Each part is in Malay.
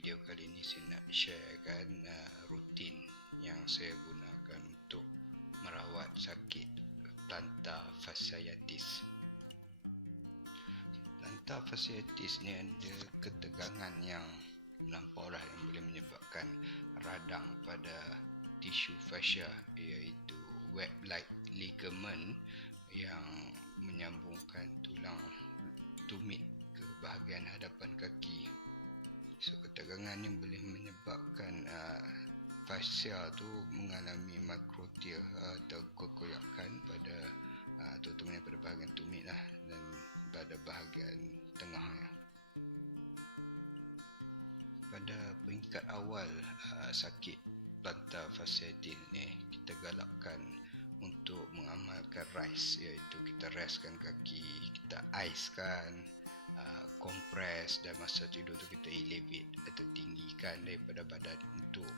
video kali ini saya nak sharekan rutin yang saya gunakan untuk merawat sakit plantar fasciitis. Plantar fasciitis ni ada ketegangan yang melampau yang boleh menyebabkan radang pada tisu fascia, iaitu web-like ligament yang menyambungkan tulang tumit ke bahagian hadapan kaki. So ketegangan ni boleh menyebabkan fascia tu mengalami microtear atau kekoyakan pada terutamanya pada bahagian tumit dan pada bahagian tengahnya. Pada peringkat awal sakit plantar fasciitis ni, kita galakkan untuk mengamalkan rise, iaitu kita restkan kaki, kita icekan, kompres, dan masa tidur tu kita elevate atau tinggikan daripada badan untuk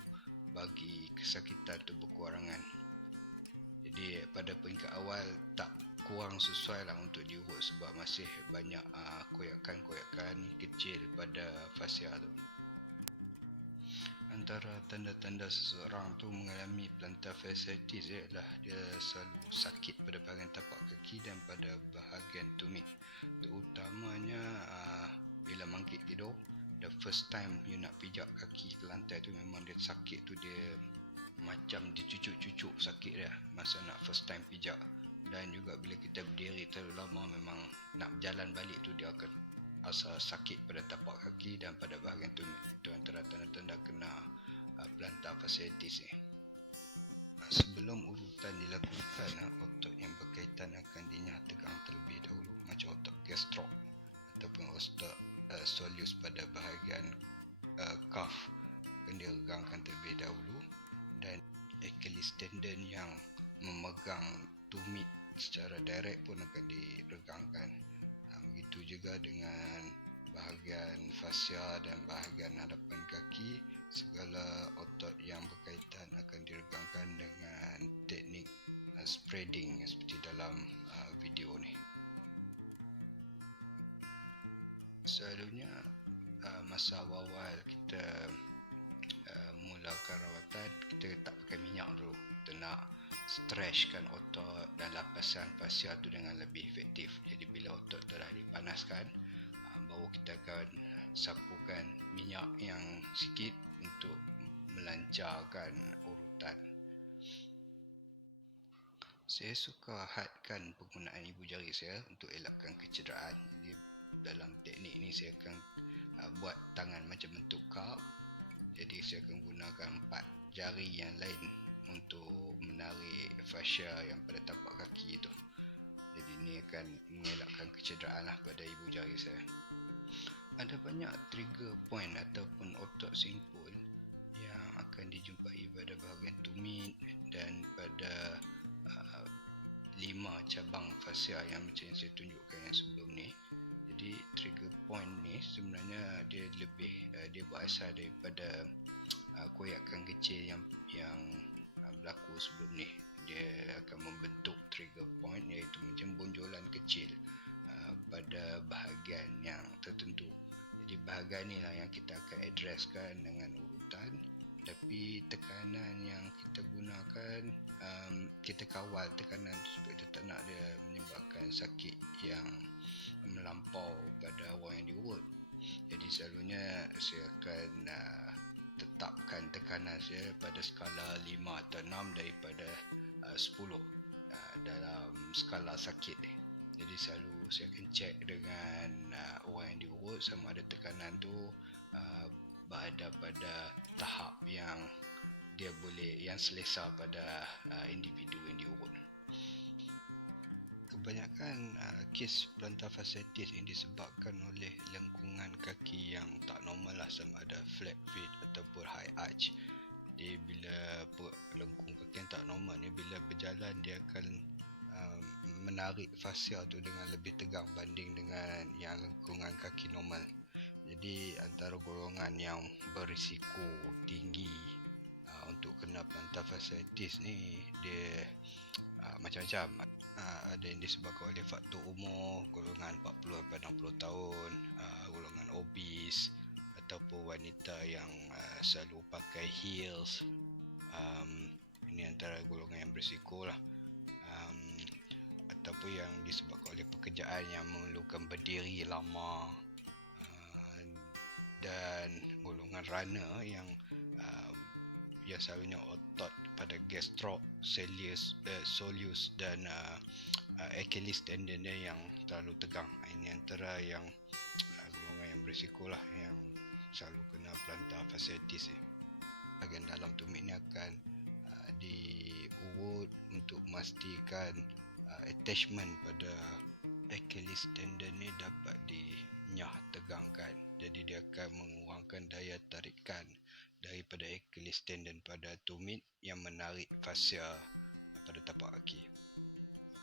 bagi kesakitan tu berkurangan. Jadi pada peringkat awal tak kurang sesuai lah untuk diurut sebab masih banyak koyakan-koyakan kecil pada fascia tu. Antara tanda-tanda seseorang tu mengalami plantar fasciitis ialah dia selalu sakit pada bahagian tapak kaki dan pada bahagian tumit. Terutamanya bila mangkit tidur, the first time you nak pijak kaki ke lantai tu memang dia sakit tu, dia macam dicucuk-cucuk sakit dia masa nak first time pijak. Dan juga bila kita berdiri terlalu lama, memang nak berjalan balik tu dia akan rasa sakit pada tapak kaki dan pada bahagian tumit. Itu antara tanda-tanda kena plantar fasciitis ni. Sebelum urutan dilakukan, otot yang berkaitan akan dinyatakan terlebih dahulu, macam otot gastro ataupun otot soleus pada bahagian calf akan diregangkan terlebih dahulu, dan Achilles tendon yang memegang tumit secara direct pun akan diregangkan. Begitu juga dengan bahagian fascia dan bahagian hadapan kaki, segala otot yang berkaitan akan diregangkan dengan teknik spreading seperti dalam video ni. Selalunya masa awal-awal kita mulakan rawatan, kita tak pakai minyak dulu. Kita nak stretchkan otot dan lapisan fascia tu dengan lebih efektif. Jadi bila otot telah dipanaskan, baru kita akan sapukan minyak yang sikit untuk melancarkan urutan. Saya suka hadkan penggunaan ibu jari saya untuk elakkan kecederaan. Jadi dalam teknik ni saya akan buat tangan macam bentuk cup. Jadi saya akan gunakan 4 jari yang lain untuk menarik fascia yang pada tapak kaki itu. Jadi ini akan mengelakkan kecederaan pada ibu jari saya. Ada banyak trigger point ataupun otot simpul yang akan dijumpai pada bahagian tumit dan pada 5 cabang fascia yang macam yang saya tunjukkan yang sebelum ni. Jadi trigger point ni sebenarnya dia berasal daripada koyakan kecil yang berlaku sebelum ni. Dia akan membentuk trigger point, iaitu macam bonjolan kecil pada bahagian yang tertentu. Jadi bahagian ni lah yang kita akan addresskan dengan urutan. Tapi tekanan yang kita gunakan, kita kawal tekanan tu supaya kita tak nak dia menyebabkan sakit yang melampau pada orang yang diurut. Jadi selalunya saya akan tetapkan tekanan saya pada skala 5 atau 6 daripada 10 dalam skala sakit. Jadi selalu saya akan cek dengan orang yang diurut sama ada tekanan tu berada pada tahap yang dia boleh, yang selesa pada individu yang diurut. Kebanyakan kes plantar fasciitis ini disebabkan oleh lengkungan kaki yang tak normal sama ada flat feet ataupun high arch. Jadi bila lengkung kaki yang tak normal ni, bila berjalan dia akan menarik fascia tu dengan lebih tegang banding dengan yang lengkungan kaki normal. Jadi antara golongan yang berisiko tinggi untuk kena plantar fasciitis ni, dia macam-macam. Ada yang disebabkan oleh faktor umur, golongan 40 sampai 60 tahun, golongan obes ataupun wanita yang selalu pakai heels, ini antara golongan yang berisiko lah. Ataupun yang disebabkan oleh pekerjaan yang memerlukan berdiri lama, dan golongan runner yang selalunya otot pada soleus dan Achilles tendon yang terlalu tegang. Ini antara yang golongan yang berisiko lah, yang selalu kena plantar fasciitis. Bahagian dalam tumit ni akan diurut untuk memastikan attachment pada Achilles tendon ni dapat dinyah tegangkan. Jadi dia akan mengurangkan daya tarikan daripada Achilles tendon pada tumit yang menarik fascia pada tapak kaki.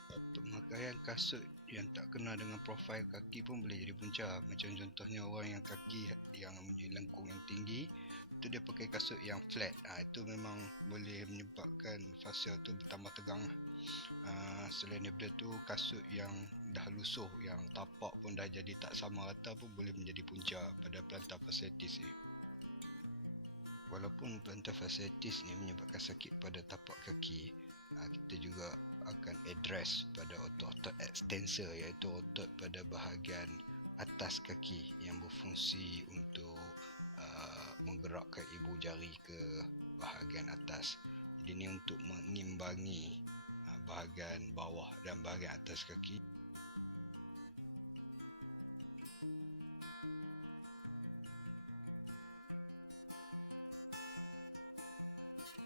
Pemakaian kasut yang tak kena dengan profil kaki pun boleh jadi punca. Macam contohnya orang yang kaki yang mempunyai lengkung yang tinggi, itu dia pakai kasut yang flat. Itu memang boleh menyebabkan fascia tu bertambah tegang. Selain daripada tu, kasut yang dah lusuh, yang tapak pun dah jadi tak sama rata pun boleh menjadi punca pada plantar fasciitis ni. Walaupun plantar fasciitis ni menyebabkan sakit pada tapak kaki, kita juga akan address pada otot-otot extensor, iaitu otot pada bahagian atas kaki yang berfungsi untuk menggerakkan ibu jari ke bahagian atas. Jadi ini untuk mengimbangi bahagian bawah dan bahagian atas kaki.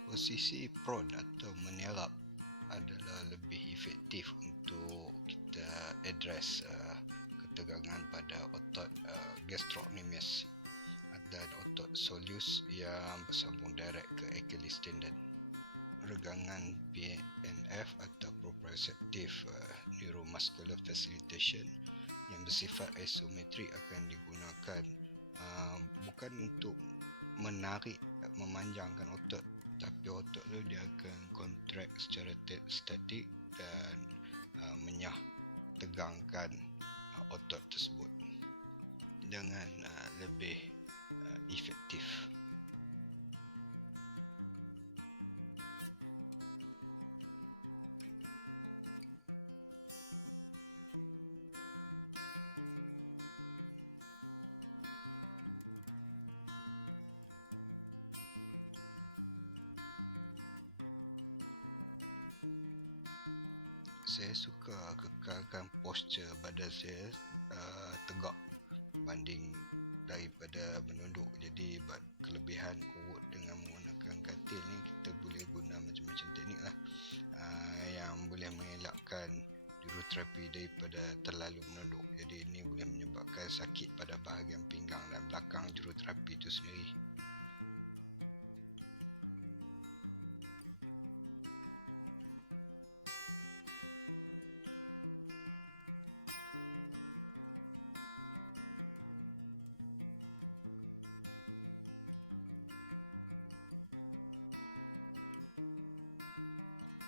Posisi prone atau menyerap adalah lebih efektif untuk kita address ketegangan pada otot gastrocnemius dan otot soleus yang bersambung direct ke Achilles tendon. Regangan PNF atau proprioceptive neuromuscular facilitation yang bersifat isometrik akan digunakan bukan untuk menarik, memanjangkan otot, tapi otot tu dia akan contract secara statik dan menyah tegangkan otot tersebut dengan lebih efektif. Saya suka kekalkan posture badan saya tegak banding daripada menunduk. Jadi kelebihan urut dengan menggunakan katil ni, kita boleh guna macam-macam teknik lah, yang boleh mengelakkan juruterapi daripada terlalu menunduk. Jadi ini boleh menyebabkan sakit pada bahagian pinggang dan belakang juruterapi itu sendiri.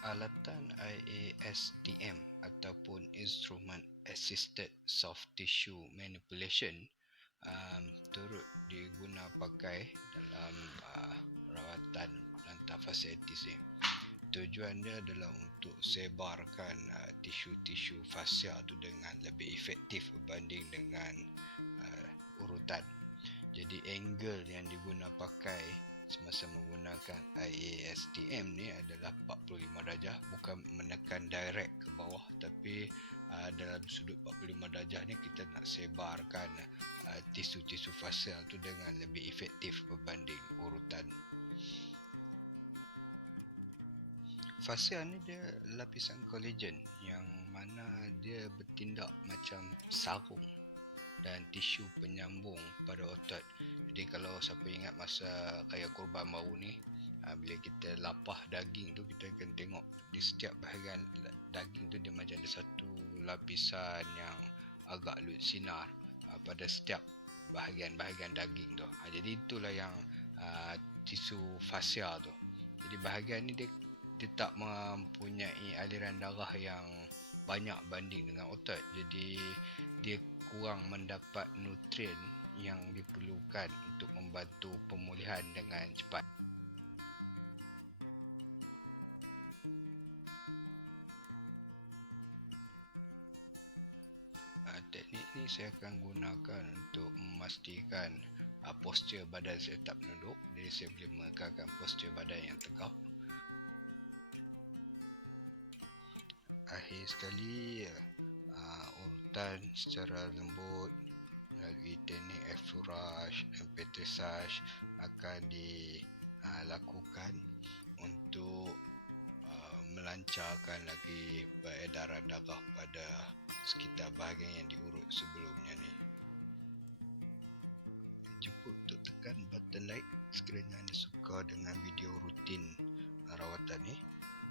Alatan IASTM ataupun Instrument Assisted Soft Tissue Manipulation turut diguna pakai dalam rawatan plantar fasciitis ni. Tujuan dia adalah untuk sebarkan tisu-tisu fascia tu dengan lebih efektif berbanding dengan urutan. Jadi angle yang diguna pakai semasa menggunakan IASTM ni adalah 45 darjah, bukan menekan direct ke bawah, tapi dalam sudut 45 darjah ni kita nak sebarkan tisu-tisu fascia tu dengan lebih efektif berbanding urutan. Fascia ni dia lapisan kolagen yang mana dia bertindak macam sarung dan tisu penyambung pada otot. Jadi kalau siapa ingat masa raya Korban baru ni, bila kita lapah daging tu, kita akan tengok di setiap bahagian daging tu dia macam ada satu lapisan yang agak lut sinar pada setiap bahagian-bahagian daging tu. Jadi itulah yang tisu fascia tu. Jadi bahagian ni dia tak mempunyai aliran darah yang banyak banding dengan otot. Jadi dia kurang mendapat nutrien yang diperlukan untuk membantu pemulihan dengan cepat. Teknik ni saya akan gunakan untuk memastikan postur badan saya tak menunduk. Jadi saya boleh menekankan postur badan yang tegak. Akhir sekali, urutan secara lembut melalui teknik F-Rush dan Petrissage akan dilakukan untuk melancarkan lagi peredaran darah pada sekitar bahagian yang diurut sebelumnya ni. Jemput untuk tekan button like sekiranya anda suka dengan video rutin rawatan ni,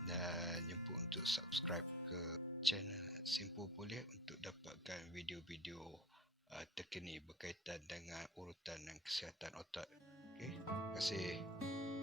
dan jemput untuk subscribe ke channel Simple Pulih untuk dapatkan video-video terkini berkaitan dengan urutan dan kesihatan otot. Okey, terima kasih.